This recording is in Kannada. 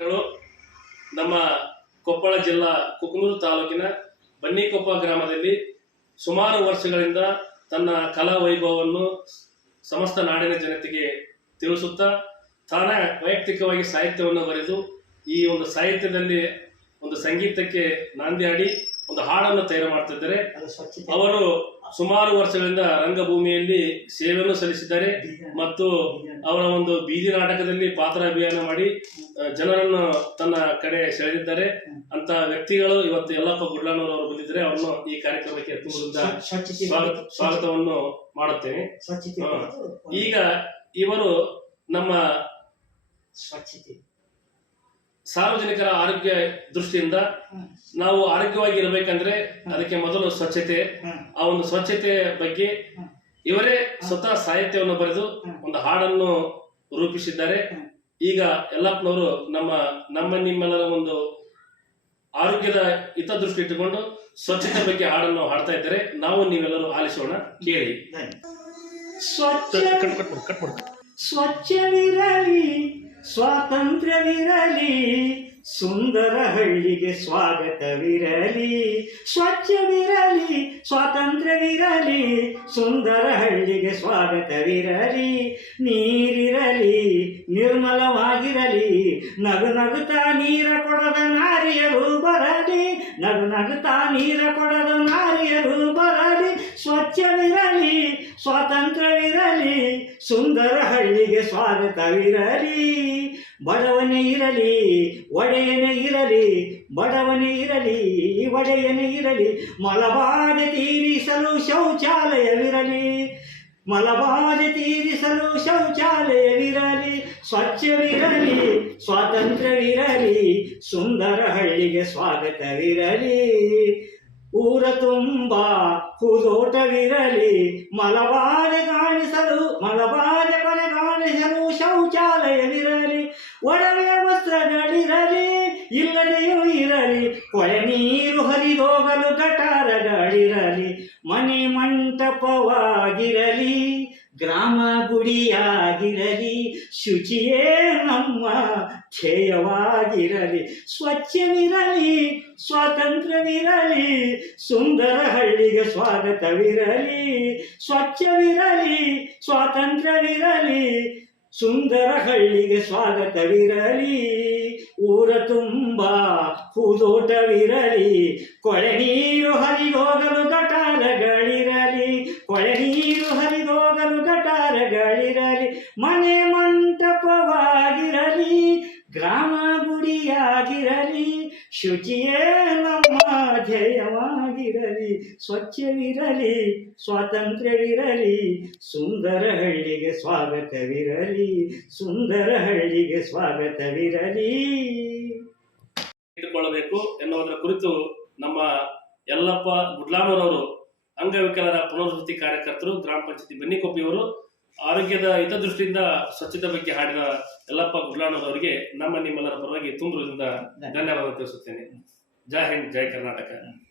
ನಮ್ಮ ಕೊಪ್ಪಳ ಜಿಲ್ಲಾ ಕುಕನೂರು ತಾಲೂಕಿನ ಬನ್ನಿಕೊಪ್ಪ ಗ್ರಾಮದಲ್ಲಿ ಸುಮಾರು ವರ್ಷಗಳಿಂದ ತನ್ನ ಕಲಾ ವೈಭವವನ್ನು ಸಮಸ್ತ ನಾಡಿನ ಜನತೆಗೆ ತಿಳಿಸುತ್ತಾ ತಾನೇ ವೈಯಕ್ತಿಕವಾಗಿ ಸಾಹಿತ್ಯವನ್ನು ಬರೆದು ಈ ಒಂದು ಸಾಹಿತ್ಯದಲ್ಲಿ ಒಂದು ಸಂಗೀತಕ್ಕೆ ನಾಂದಿ ಹಾಡಿ ಒಂದು ಹಾಡನ್ನು ತಯಾರು ಮಾಡ್ತಿದ್ದಾರೆ. ಅವರು ಸುಮಾರು ವರ್ಷಗಳಿಂದ ರಂಗಭೂಮಿಯಲ್ಲಿ ಸೇವೆಯನ್ನು ಸಲ್ಲಿಸಿದ್ದಾರೆ ಮತ್ತು ಅವರ ಒಂದು ಬೀದಿ ನಾಟಕದಲ್ಲಿ ಪಾತ್ರ ಅಭಿಯಾನ ಮಾಡಿ ಜನರನ್ನು ತನ್ನ ಕಡೆ ಸೆಳೆದಿದ್ದಾರೆ. ಅಂತ ವ್ಯಕ್ತಿಗಳು ಇವತ್ತು ಯಲ್ಲಪ್ಪ ಗುಡ್ಲಾನವರು ಅವರು ಬಂದಿದ್ದಾರೆ. ಅವರನ್ನು ಈ ಕಾರ್ಯಕ್ರಮಕ್ಕೆ ಸ್ವಾಗತ ಸ್ವಾಗತವನ್ನು ಮಾಡುತ್ತೇನೆ. ಈಗ ಇವರು ನಮ್ಮ ಸ್ವಚ್ಛತೆ. ಸಾರ್ವಜನಿಕರ ಆರೋಗ್ಯ ದೃಷ್ಟಿಯಿಂದ ನಾವು ಆರೋಗ್ಯವಾಗಿ ಇರಬೇಕಂದ್ರೆ ಅದಕ್ಕೆ ಮೊದಲು ಸ್ವಚ್ಛತೆ ಆ ಒಂದು ಸ್ವಚ್ಛತೆ ಬಗ್ಗೆ. ಇವರೇ ಸ್ವತಃ ಸಾಹಿತ್ಯವನ್ನು ಬರೆದು ಒಂದು ಹಾಡನ್ನು ರೂಪಿಸಿದ್ದಾರೆ. ಈಗ ಯಲ್ಲಪ್ಪನವರು ನಮ್ಮ ನಮ್ಮ ನಿಮ್ಮೆಲ್ಲರ ಒಂದು ಆರೋಗ್ಯದ ಹಿತದೃಷ್ಟಿ ಇಟ್ಟುಕೊಂಡು ಸ್ವಚ್ಛತೆ ಬಗ್ಗೆ ಹಾಡನ್ನು ಹಾಡ್ತಾ ಇದ್ದಾರೆ. ನಾವು ನೀವೆಲ್ಲರೂ ಆಲಿಸೋಣ. ಕೇಳಿ. ಸ್ವಚ್ಛ ಸ್ವಚ್ಛವಿರಲಿ, ಸ್ವಾತಂತ್ರ್ಯವಿರಲಿ ಸುಂದರ ಹಳ್ಳಿಗೆ ಸ್ವಾಗತವಿರಲಿ. ಸ್ವಚ್ಛವಿರಲಿ, ಸ್ವಾತಂತ್ರ್ಯವಿರಲಿ ಸುಂದರ ಹಳ್ಳಿಗೆ ಸ್ವಾಗತವಿರಲಿ. ನೀರಿರಲಿ, ನಿರ್ಮಲವಾಗಿರಲಿ ನಗು ನಗುತ್ತಾ ನೀರ ಕೊಡದ ನಾರಿಯರು ಬರಲಿ ನಗು ನಗುತ್ತಾ ನೀರ ಕೊಡದ ಸುಂದರ ಹಳ್ಳಿಗೆ ಸ್ವಾಗತವಿರಲಿ. ಬಡವನೇ ಇರಲಿ, ಒಡೆಯನೇ ಇರಲಿ, ಬಡವನೇ ಇರಲಿ, ಒಡೆಯನೇ ಇರಲಿ, ಮಲಬಾಧೆ ತೀರಿಸಲು ಶೌಚಾಲಯವಿರಲಿ. ಮಲಬಾಧೆ ತೀರಿಸಲು ಶೌಚಾಲಯವಿರಲಿ. ಸ್ವಚ್ಛವಿರಲಿ, ಸ್ವಾತಂತ್ರ್ಯವಿರಲಿ ಸುಂದರ ಹಳ್ಳಿಗೆ ಸ್ವಾಗತವಿರಲಿ. ಊರ ತುಂಬ ಹೂದೋಟವಿರಲಿ ಮಲಬಾರೆ ಕಾಣಿಸಲು ಮಲಬಾಧೆ ಇಲ್ಲದೆಯೂ ಇರಲಿ ಕೊಳೆ ನೀರು ಹರಿದೋಗಲು ಗಟಾರಗಳಿರಲಿ ಮನೆ ಮಂಟಪವಾಗಿರಲಿ, ಗ್ರಾಮ ಗುಡಿಯಾಗಿರಲಿ, ಶುಚಿಯೇ ನಮ್ಮ ಧ್ಯೇಯವಾಗಿರಲಿ. ಸ್ವಚ್ಛವಿರಲಿ, ಸ್ವಾತಂತ್ರ್ಯವಿರಲಿ ಸುಂದರ ಹಳ್ಳಿಗೆ ಸ್ವಾಗತವಿರಲಿ. ಸ್ವಚ್ಛವಿರಲಿ, ಸ್ವಾತಂತ್ರ್ಯವಿರಲಿ ಸುಂದರ ಹಳ್ಳಿಗೆ ಸ್ವಾಗತವಿರಲಿ, ಊರ ತುಂಬ ಹೂದೋಟವಿರಲಿ, ಕೊಳೆ ನೀರು ಹರಿದೋಗಲು ಗಟಾರಗಳಿರಲಿ, ಕೊಳೆ ನೀರು ಹರಿದೋಗಲು ಗಟಾರಗಳಿರಲಿ, ಮನೆ ಮಂಟಪವಾಗಿರಲಿ, ಗ್ರಾಮ ಗುಡಿಯಾಗಿರಲಿ, ಶುಚಿಯೇ ನಮ್ಮ ಧ್ಯೇಯವಾಗಿರಲಿ ಸ್ವಚ್ಛವಿರಲಿ ಸ್ವಾತಂತ್ರ್ಯವಿರಲಿ ಸುಂದರ ಹಳ್ಳಿಗೆ ಸ್ವಾಗತವಿರಲಿ ಸುಂದರ ಹಳ್ಳಿಗೆ ಸ್ವಾಗತವಿರಲಿ. ಇಟ್ಟುಕೊಳ್ಳಬೇಕು ಎನ್ನುವುದರ ಕುರಿತು ನಮ್ಮ ಯಲ್ಲಪ್ಪ ಗುಡ್ಲಾನೂರವರು ಅಂಗವಿಕಲರ ಪುನರ್ವಸತಿ ಕಾರ್ಯಕರ್ತರು ಗ್ರಾಮ ಪಂಚಾಯತಿ ಬನ್ನಿಕೊಪ್ಪಿಯವರು ಆರೋಗ್ಯದ ಹಿತದೃಷ್ಟಿಯಿಂದ ಸ್ವಚ್ಛತೆ ಬಗ್ಗೆ ಹಾಡಿದ ಯಲ್ಲಪ್ಪ ಗುಡ್ಲಾನೂರ್ ಅವರಿಗೆ ನಮ್ಮ ನಿಮ್ಮೆಲ್ಲರ ಪರವಾಗಿ ತುಂಬದಿಂದ ಧನ್ಯವಾದ ತಿಳಿಸುತ್ತೇನೆ. जय हिंद जय कर्नाटक।